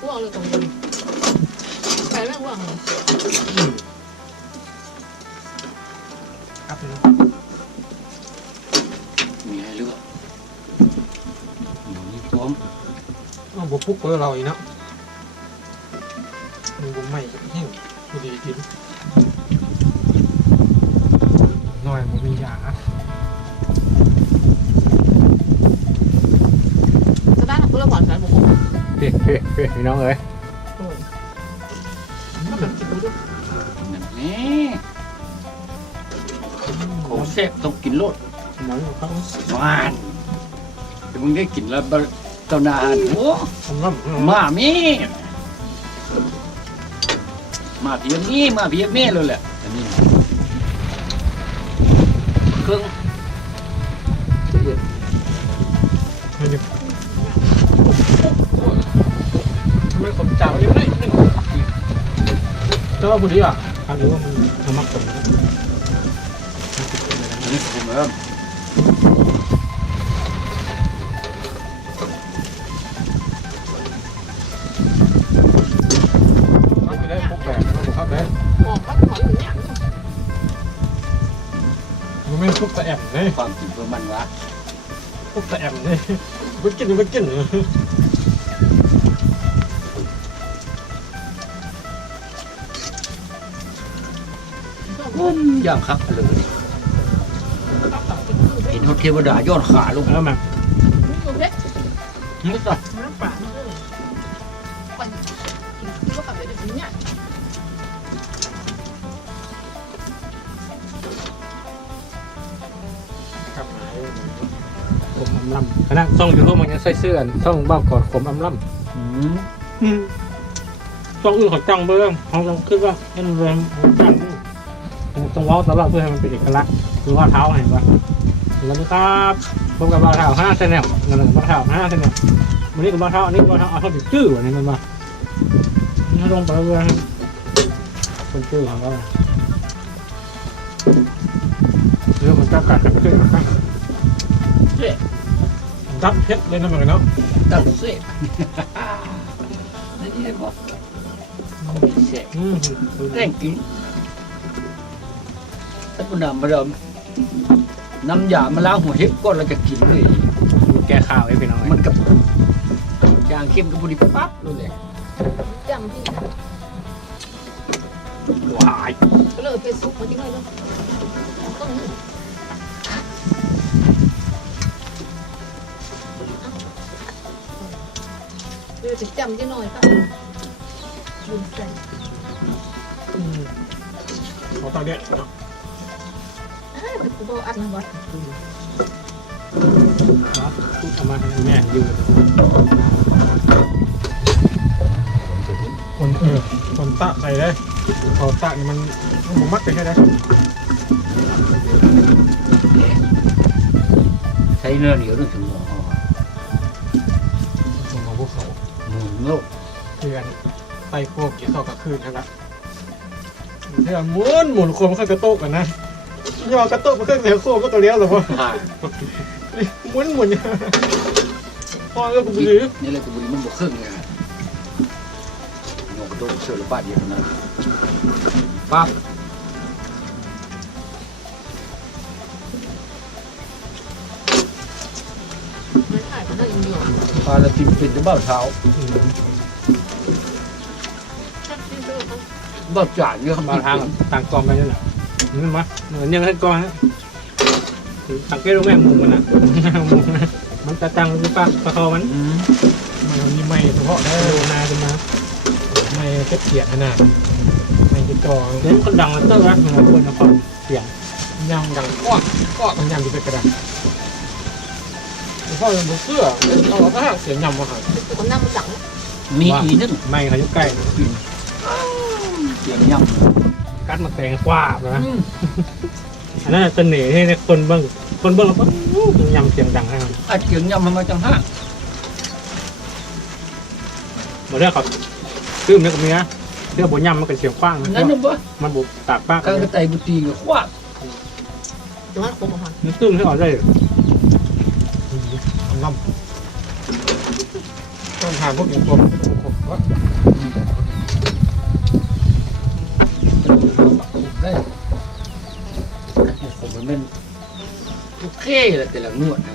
พวกเลยตรงนี้ไปแม่พวกเลยครับพี่น้องมีให้เลือกหนูนี่พร้อมเอาบุกพุกกับเราอีกเนาะมีบุกใหม่กับแห้งดูดีกินหน่อยมันมียาจะได้ทำเพื่อผ่อนคลายบุกเพ่พี่น้องเอ้ยก็แบบกินดูด้วยนี่ของแซ่บต้องกินโลด หนังของเขาหวานแต่มึงได้กินแล้วเจ้านานโอ้ ทำน้ำมามีมาเพียงนี้มาเพียงนี้เลยแหละอันนี้เครื่องไม่ขมจ่าอยู่ไหนเจ้าบุรีอ่ะอันนี้ว่ามันมักขมอันนี้ผมเริ่มไม่ได้พกแบบเข้าไปหอมก็หอมอย่างเงี้ยมันไม่พกแต่แอบเลย ความจริงเพื่อมันวะพกแต่แอบเลยมันกินมันกินย่างครับเลยเห็นเทวดาย้อนขาลงแล้วมั้งดูเพชร นี่ต่อน้ำปลาไปกินพวกกับเดี๋ยวนี้ครับขมลำขณะซ่องอยู่พวกมันยังใส่เสื้อซ่องบ้ากอดขมลำซ่องอื่นเขาจังเบิ้งเขาต้องคิดว่าเอ็นเรื่องจังต้องว้าวตลอดเพื่อให้มันเป็นเอกลักษณ์คือว่าเท้าเห็นปะสวัสดีครับพบกับบ่าวเท้า5 Channel เงินบ่าวเท้า5 Channel วันนี้กับบ่าวเท้าอันนี้บ่าวเท้าเอาเขาติดชื่อวันนี้มันมานี่ลงไปเรื่อยคนชื่อของเขาเรื่องมันจะกัดกันขึ้นนะครับดับเพชรเลยนะเหมือนกันเนาะตัดเสียนี่เห็นบ่เสียแรงกินถ้าคุณนำมาเดิมน้ำยามาล้างหัวเห็บก็เราจะกินเลยแก้ข่าวให้พี่น้องมันกับยางเข้มกับบุหรี่ปั๊บเลยจังที่หวายก็เลยเพชรซุปมาจิ้งเลยต้องเดี๋ยวจะจำจะหน่อยค่ะบุญใจเขาตอนเนี้ยกูบอกอัดนะบอสพูดทำมาให้แม่ยืนคนตะใส่เลยเขาตะนี่มันมัดไปแค่ไหนใช้เนื้อเหนียวนึกถึงหัวของพวกเขาโลกเพื่อนไต่พวกกี่เข้ากับคืนนั่นแหละเพื่อนหมุนคนมันค่อยกระโตกกันนะย่อกระโตกมันค่อยเสียโค้งก็ตัวเลี้ยวหรอวะหมุนพอแล้วกูบุรีนี่เลยกูบุรีมันบวกครึ่งไงงอกระโดดเชือกระบาดเดียวนะปั๊บไม่ถ่ายมันได้ยังอยู่ปลาละทิมเป็นจะเบ้าเท้าเบ้าจ่าเยอะบางทางต่างกองไปนั่นแหละนี่มั้ยเหมือนยังให้กองฮะสังเกตดูแม่มุมมันอ่ะมันจะจังหรือเปล่าปลาคอมันมีไม้เฉพาะได้โลนาขึ้นมาไม้เพชรเกียรขนาดไม้ที่จอเน้นคนดังแล้วเต้ารักของคนนะครับเสียงยังดังก็มันยังเป็นกระดาษพ่อยังบุกเสื้อเราก็หักเสียงยำมาหักคนนั่งมันหลังมีอีนึงไม่เขาอยู่ใกล้เสียงยำกัดมาแตงกว่านะอันนั้นเสน่ห์ให้คนเบิ้งแล้วก็ยำเสียงดังให้มันอัดเสียงยำมันมาจังห้ามาเรื่องเขาตื้มเนี่ยกับเมียเรื่องบนยำมันเป็นเสียงกว้างนั่นนึกว่ามันบุกตากป้าการกระต่ายบุตรีกับขว้างจะว่าคมอ่ะมันตื้มให้ออกได้น้ำ ต้องทานพวกอย่างผมว่า ได้ผมมันเป็นโอเคแหละแต่ละนวดนะ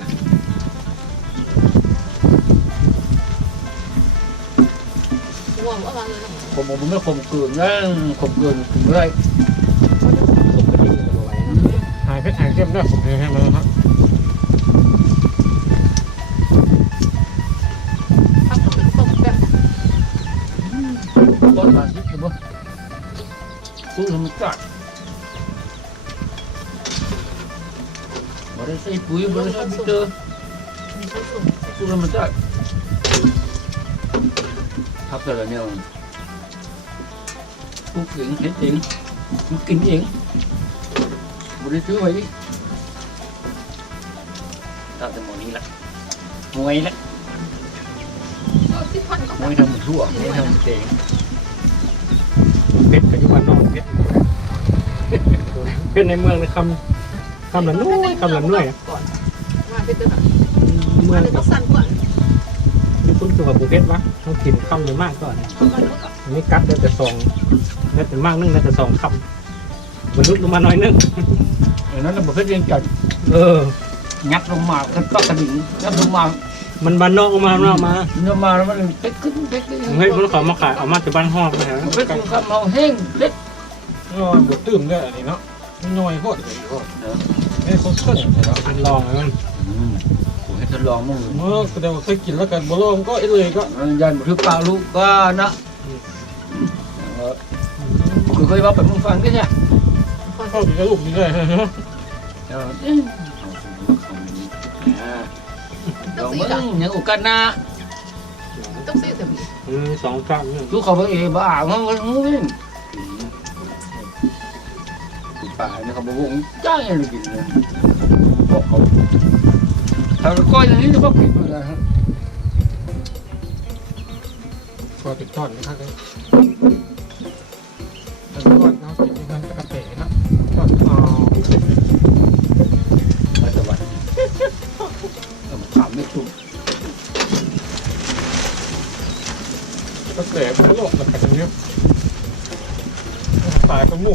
ง่วงว่าบางเลย ผมไม่ข่มเกินนะข่มเกินไม่ได้ หายเพชรหายเข้มด้วยผมให้มาแล้วครับ พักเป็นต้มแบบ ก้อนมาสิครับว่าสู้ธรรมชาติบ่ได้ใส่ปุ๋ยบ่ได้ใส่เตอร์สู้ธรรมชาติทับแต่ละเนี่ยปลูกเองเฮ็ดเองมันกินเองบ่ได้ซื้อไว้ถ้าจะหมดนี้ละมวยละ ที่พันก็ มวยทำทั่วมวยทำเตง เพชรปัจจุบันนอนเพชรเพชรในเมืองในคำละนุ่ยคำละนุ่ย ก่อนมาเป็นตัว เมื มั อง นต้องสั่นก่อน ที่คุณตัวกับบุเพชรวะต้องกินคำเยอะมากก่อน มันก็ อันนี้กัดได้แต่สองได้แต่มากนึงได้แต่สองคำบรรลุลงมาหน่อยนึง อันนั้นเราบอกให้เรียนกัน เออ งัดลงมากันต้องกระดิ่งงัดลงมา มันบานนอกมาเนาะมา เนื้อมาแล้วมันเป๊กขึ้นเป๊กขึ้น เฮ้ยมันขอมาขายเอามาจากบ้านฮอกนะฮะ เป๊กขึ้นคำเอาแห้งเล็ก ก็บดตื้มด้วยอันนี้เนาะน้อยโคตรเลยโคตรไอ้คนขึ้นเนาะอันลองมัน ผมให้ทดลองมั่ง เมื่อเดี๋ยวเคยกินแล้วกันบ่ลองก็ไอ้เลยก็ ยันถือปลาลูกก็นะคือเคยว่าไปมึงฟังกันเนี่ย เข้าดีกับลูกนี่เลยเนาะ เดี๋ยวมึงยังอุกันนะ ต้องซื้อแต่มี สองครั้งเนี่ย chú không phải bà ngon ngon biết bà nó không có trái này gì không thằng coi là nó bóc kịp là ก็ติดทอดนะครับแล้วก็เอาติดในกระเป๋นะทอดเอา mà tao vậy mà thảm biết chung กระเป๋เขาหลบกับกระเนี้ยตายกระหมู